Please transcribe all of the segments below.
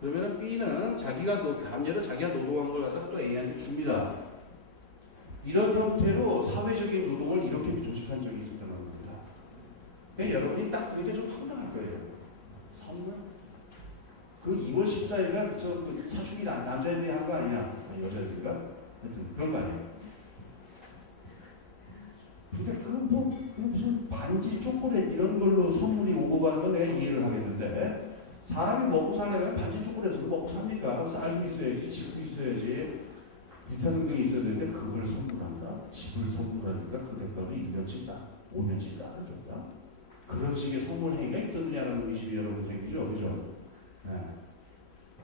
그러면 B는 자기가 감례로 자기가 노동한 걸 갖다가 또 A한테 줍니다. 이런 형태로 사회적인 노동을 이렇게 조직한 적이 있었다는 겁니다. 그러니까 여러분이 딱 들으니까 좀 황당할 거예요. 선물? 그 2월 14일날 그 사춘기 남자애들이 한 거 아니냐? 여자애들과? 하여튼 그런 거 아니에요. 근데 그 무슨 반지, 초콜릿 이런 걸로 선물이 오고 가는 건 내가 이해를 하겠는데 사람이 먹고 살려면 반지, 초콜릿으로 먹고 삽니까? 쌀도 있어야지, 집도 있어야지, 비타민 등이 있어야 되는데 그걸 선물한다? 집을 선물하니까 그 대가로 2년치 5년치 쌀을 줬다? 그런 식의 선물 행위가 있었느냐는 의심이 여러분 생기죠? 그죠? 네.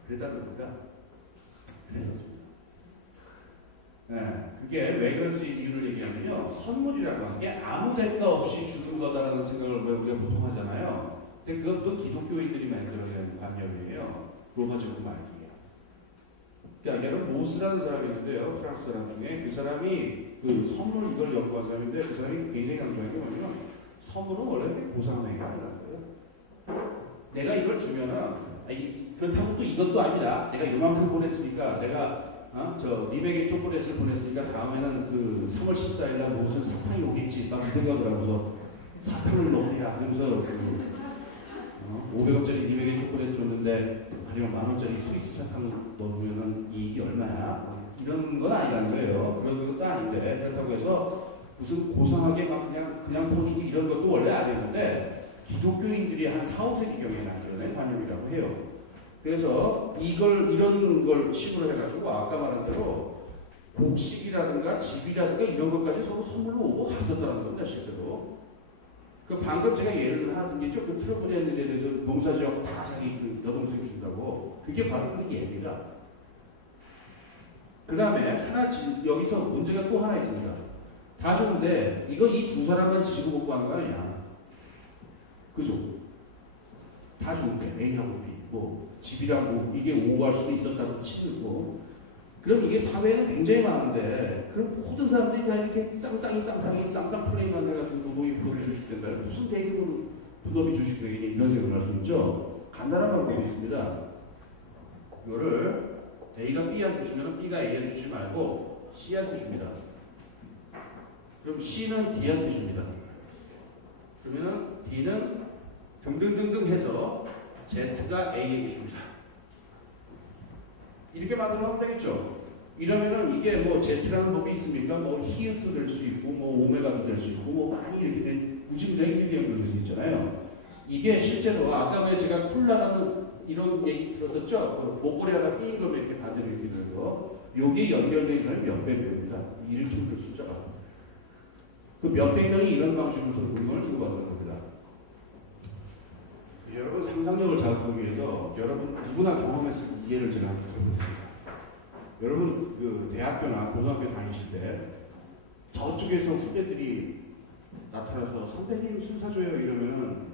그러다 보니까 그랬었습니다. 네. 그게 왜 그런지 이유를 얘기하면요. 선물이라고 하는 게 아무 대가 없이 주는 거다라는 생각을 우리가 보통 하잖아요. 근데 그것도 기독교인들이 만들어낸 관념이에요. 로마 제국 말기에. 그러니까 여러분 모스라는 사람이 있는데요. 프랑스 사람 중에 그 사람이 그 선물 이걸 연구한 사람인데 그 사람이 굉장히 강조한 게 뭐냐면 선물은 원래 보상행위가 아니라고요. 내가 이걸 주면은 그렇다고 또 이것도 아니라 내가 이만큼 보냈으니까 내가 저 리백의 초콜릿을 보냈으니까 다음에는 그 3월 14일날 무슨 사탕이 오겠지 딱 생각을 하면서 사탕을 넣으랴 하면서 500원짜리 리백의 초콜릿 줬는데 아니면 10,000원짜리 스위스 사탕 넣으면은 이익이 얼마야? 이런 건 아니라는 거예요. 그런 것도 아닌데 그렇다고 해서 무슨 고상하게 막 그냥 퍼주고 이런 것도 원래 아니었는데 기독교인들이 한 4, 5세기경에 만들어낸 관념이라고 해요. 그래서 이런 걸 식으로 해가지고 아까 말한 대로 곡식이라든가 집이라든가 이런 것까지 서로 선물로 오고 갔었다는 겁니다, 실제로. 그 방금 제가 예를 하나 든 게 좀 그 트러블에 대해서 농사지하고 다 자기 그 여동생이 준다고. 그게 바로 그 예입니다. 그 다음에 여기서 문제가 또 하나 있습니다. 다 좋은데 이거 이 두 사람만 지지고 먹고 하는 거 아니야. 그죠? 다 좋은데 A하고 B 있고 집이라고 이게 오갈 수도 있었다고 치고 그럼 이게 사회에는 굉장히 많은데 그럼 모든 사람들이 다 이렇게 쌍쌍 플레이만 해가지고 노동이 분업이 주식된다. 무슨 대규모 분업이 주식되겠냐 이런 생각을 할 수 있죠. 간단한 방법이 있습니다. 이거를 A가 B한테 주면 B가 A한테 주지 말고 C한테 줍니다. 그럼 C는 D한테 줍니다. 그러면 D는 등등등등 해서 Z가 A에게 줍니다. 이렇게 만들어놓으면 되겠죠. 이러면은 이게 뭐 Z라는 법이 있습니까? 뭐 히읗도 될 수 있고 뭐 오메가도 될 수 있고 뭐 많이 이렇게 된 무지무지하게 이렇게 연결될 수 있잖아요. 이게 실제로 아까 왜 제가 쿨라라는 이런 얘기 들었었죠? 그 목걸이 하나 삐인 거 이렇게 반대로 이렇게 되는 거. 요게 연결되기 전에 몇백 명입니다. 1층 숫자가. 그 몇백 명이 이런 방식으로 물건을 주고받는 겁니다. 여러분 상상력을 자극하기 위해서 여러분 누구나 경험했을 이해를 제가 드려보겠습니다. 여러분 그 대학교나 고등학교 다니실 때 저쪽에서 후배들이 나타나서 선배님 술 사줘요 이러면은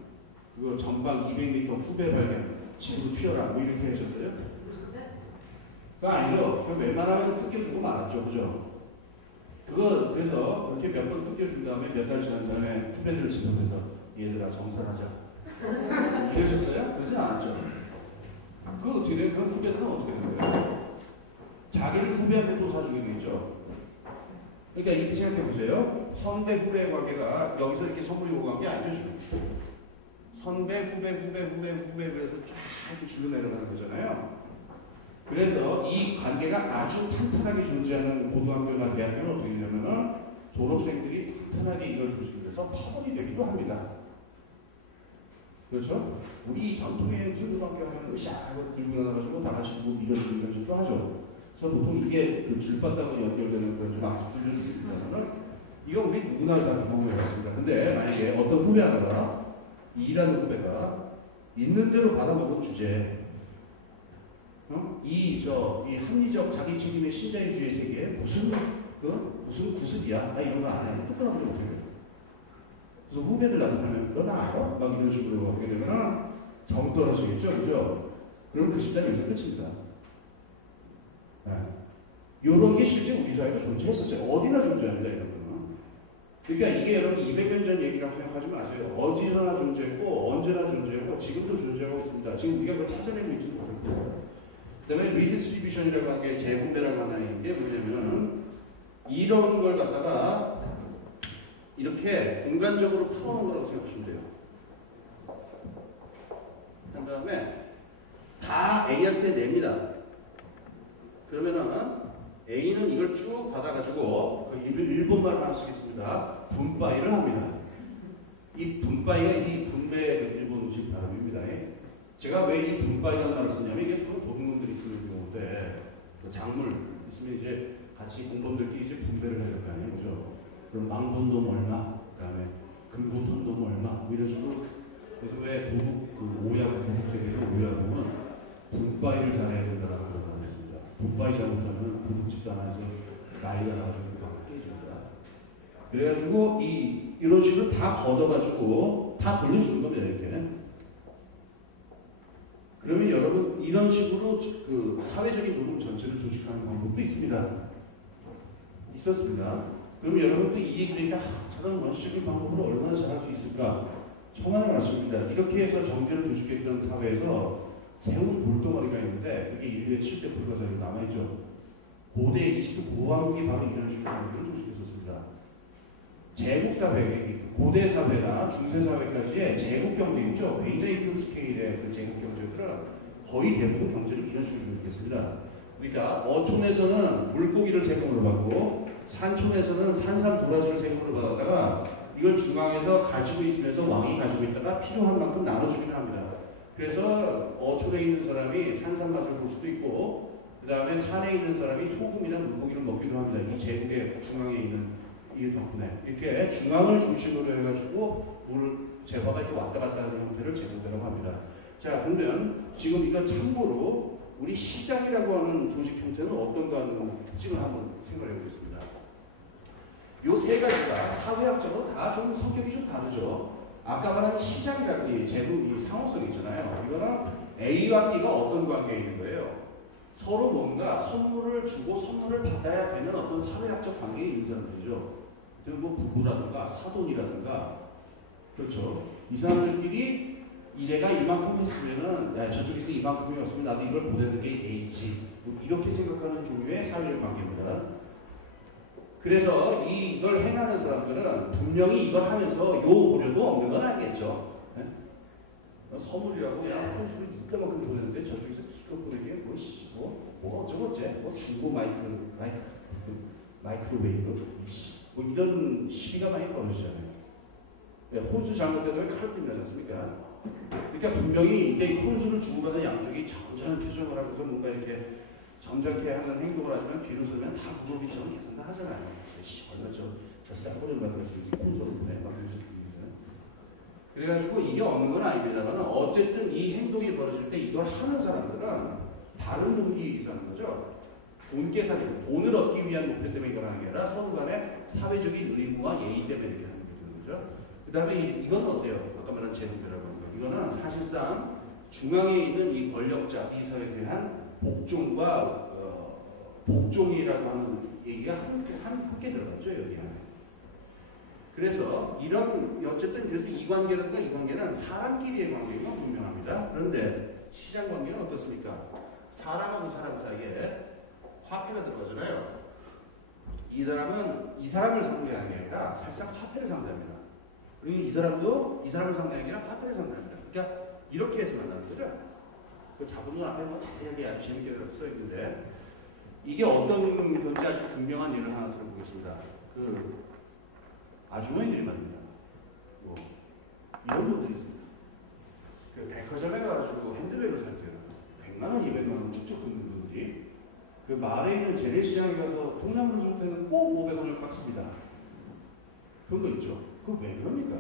그거 전방 200m 후배 발견 집으로 튀어라 뭐 이렇게 하셨어요? 그거 아니죠. 그거 웬만하면 뜯겨주고 말았죠. 그죠? 그거 그래서 그렇게 몇 번 뜯겨준 다음에 몇 달 지난 다음에 후배들을 지목해서 얘들아 정산하자 이러셨어요? 그러지 않았죠. 그거 어떻게 돼요? 그럼 후배들은 어떻게 되는 거예요? 자기를 후배한테 또 사주게 되죠. 그러니까 이렇게 생각해 보세요. 선배 후배의 관계가 여기서 이렇게 선물이 오고 간 게 아니죠 지금. 선배 후배 그래서 쫙 이렇게 줄로 내려가는 거잖아요. 그래서 이 관계가 아주 탄탄하게 존재하는 고등학교나 대학교는 어떻게 되냐면은 졸업생들이 탄탄하게 이걸 조직해서 파벌이 되기도 합니다. 그렇죠? 우리 전통의 무슨 고등학교 하면 으쌰하고 들고 나가지고 다 같이 뭐 이런 식으로 하죠. 그래서 보통 이게 그 줄바닥으로 연결되는 그런 좀 악습들을 있습니다만은 이건 우리 누구나 다 경험해봤습니다. 근데 만약에 어떤 후배 하나가 일하는 후배가 있는 대로 받아먹은 주제, 이 합리적 자기 책임의 신자유주의 세계에 무슨 구습이야? 나 이런 거 안 해. 똑똑하면 어떻게 해? 그래서 후배들 나타나면 너 나 알아? 막 이런 식으로 하게 되면 정 떨어지겠죠, 그죠? 그럼 그 집단이 여기서 끝입니다. 네. 이런 게 실제 우리 사회가 존재했었어요. 어디나 존재합니다, 이런 거는. 그러니까 이게 여러분 200년 전 얘기라고 생각하지 마세요. 어디서나 존재했고, 언제나 존재하고, 지금도 존재하고 있습니다. 지금 우리가 그걸 찾아내고 있지도 못했고. 리디스트리뷰션이라고 하는 게 재분배라고 하는 게 뭐냐면은 이런 걸 갖다가 이렇게 공간적으로 풀어놓은 거라고 생각하시면 돼요. 그 다음에 다 A한테 냅니다. 그러면은 A는 이걸 쭉 받아가지고 1번만 하나 쓰겠습니다. 분바이를 합니다. 이 분바이가 이 분배의 일본 음식 발음입니다. 제가 왜 이 분바이라는 말을 썼냐면 이게 도둑놈들이 쓰는 경우인데 작물 있으면 이제 같이 공범들끼리 이제 분배를 해야 될 거 아니에요. 그죠? 그럼 망돈돈 얼마, 그 다음에 금고돈돈 얼마, 뭐 이런 식으로. 그래서 왜 도둑, 오야구, 도둑 세계에서 오야구는 분바이를 잘해야 된다라고 그러고 있습니다. 분바이 잘못하면 도둑 집단에서 나이가 나가지고 막 깨집니다. 그래가지고 이런 식으로 다 걷어가지고 다 돌려주는 겁니다. 이렇게. 그러면 여러분 이런 식으로 그 사회적인 노동 전체를 조직하는 방법도 있습니다. 있었습니다. 그럼 여러분도 이 얘기니까 저런 원칙적인 방법으로 얼마나 잘할 수 있을까? 청하는 말씀입니다. 이렇게 해서 정제를 조직했던 사회에서 세운 돌덩어리가 있는데 그게 인류의 7대 불가사리로 남아있죠. 고대 20대 고왕국이 바로 이런 식으로 정제를 조직했었습니다. 제국사회, 고대 사회나 중세 사회까지의 제국 경제있죠. 굉장히 큰 스케일의 그 제국 경제들은 거의 대부분 경제를 이런 식으로 조직했습니다. 그러니까 어촌에서는 물고기를 세금으로 받고 산촌에서는 산삼 도라지를 세금으로 받았다가 이걸 중앙에서 가지고 있으면서 왕이 가지고 있다가 필요한 만큼 나눠주기는 합니다. 그래서 어촌에 있는 사람이 산삼 맛을 볼 수도 있고 그 다음에 산에 있는 사람이 소금이나 물고기를 먹기도 합니다. 이 제국의 중앙에 있는 이 덕분에 이렇게 중앙을 중심으로 해가지고 물 재화가 이렇게 왔다 갔다 하는 형태를 제국이라고 합니다. 자, 그러면 지금 이거 참고로 우리 시장이라고 하는 조직 형태는 어떤가 하는 특징을 한번 생각해 보겠습니다. 요 세 가지가 사회학적으로 다 좀 성격이 좀 다르죠. 아까 말한 시장이라는 제국 상호성 있잖아요. 이거는 A와 B가 어떤 관계에 있는 거예요. 서로 뭔가 선물을 주고 선물을 받아야 되는 어떤 사회학적 관계에 있는 사람들이죠. 뭐 부부라든가 사돈이라든가 그렇죠. 이 사람들끼리 내가 이만큼 했으면은 저쪽에서 이만큼이 없으면 나도 이걸 보내는 게 A지. 뭐 이렇게 생각하는 종류의 사회적 관계입니다. 그래서 이걸 행하는 사람들은 분명히 이걸 하면서 요 고려도 없는 건 알겠죠. 네? 선물이라고 그냥 혼수를 이따만큼 보내는데 저쪽에서 기껏 보내기에 뭐가 어쩌고저쩌 뭐 중고 마이크로웨이브 뭐 이런 시비가 많이 벌어지잖아요. 네, 혼수 잘못되면 칼을 핀다지 않습니까? 그러니까 분명히 이제 혼수를 주고받은 양쪽이 점잖은 표정을 하고 뭔가 이렇게 점잖게 하는 행동을 하지만 뒤로 서면 다 무릎이처럼 계속 다 하잖아요. 얼마 저 쌍꺼풀 만들어서 혼수를 보내 막 그래가지고 이게 없는 건 아닙니다만 어쨌든 이 행동이 벌어질 때 이걸 하는 사람들은 다른 동기에 의한 거죠. 돈 계산이 돈을 얻기 위한 목표 때문에 이걸 하는 게 아니라 서로 간에 사회적인 의무와 예의 때문에 이렇게 하는 거죠. 그 다음에 이건 어때요? 아까 말한 제국이라고 하는 거. 이거는 사실상 중앙에 있는 이 권력자, 이 사회에 대한 복종과 복종이라고 하는 얘기가 함께 들어갔죠, 여기 안에. 그래서 이런 어쨌든 그래서 이 관계라든가 이 관계는 사람끼리의 관계가 분명합니다. 그런데 시장 관계는 어떻습니까? 사람하고 사람 사이에 화폐가 들어가잖아요. 이 사람은 이 사람을 상대하는 게 아니라 사실상 화폐를 상대합니다. 그리고 이 사람도 이 사람을 상대하는 게 아니라 화폐를 상대합니다. 그러니까 이렇게 해서 만나는 거죠. 그 자본론 앞에 뭐 자세하게 아주 재밌게 써 있는데 이게 어떤 건지 아주 분명한 예를 하나 들어보겠습니다. 그 아주머니들이 말입니다. 뭐 이런 분들이 있습니다. 그 백화점에 가가지고 핸드백을 살 때는 100만 원, 200만 원 쭉쭉 긋는 분들이 그 말에 있는 재래시장에 가서 콩나물 줄 때는 꼭 500원을 깎습니다. 그런 거 있죠. 그거 왜 그럽니까?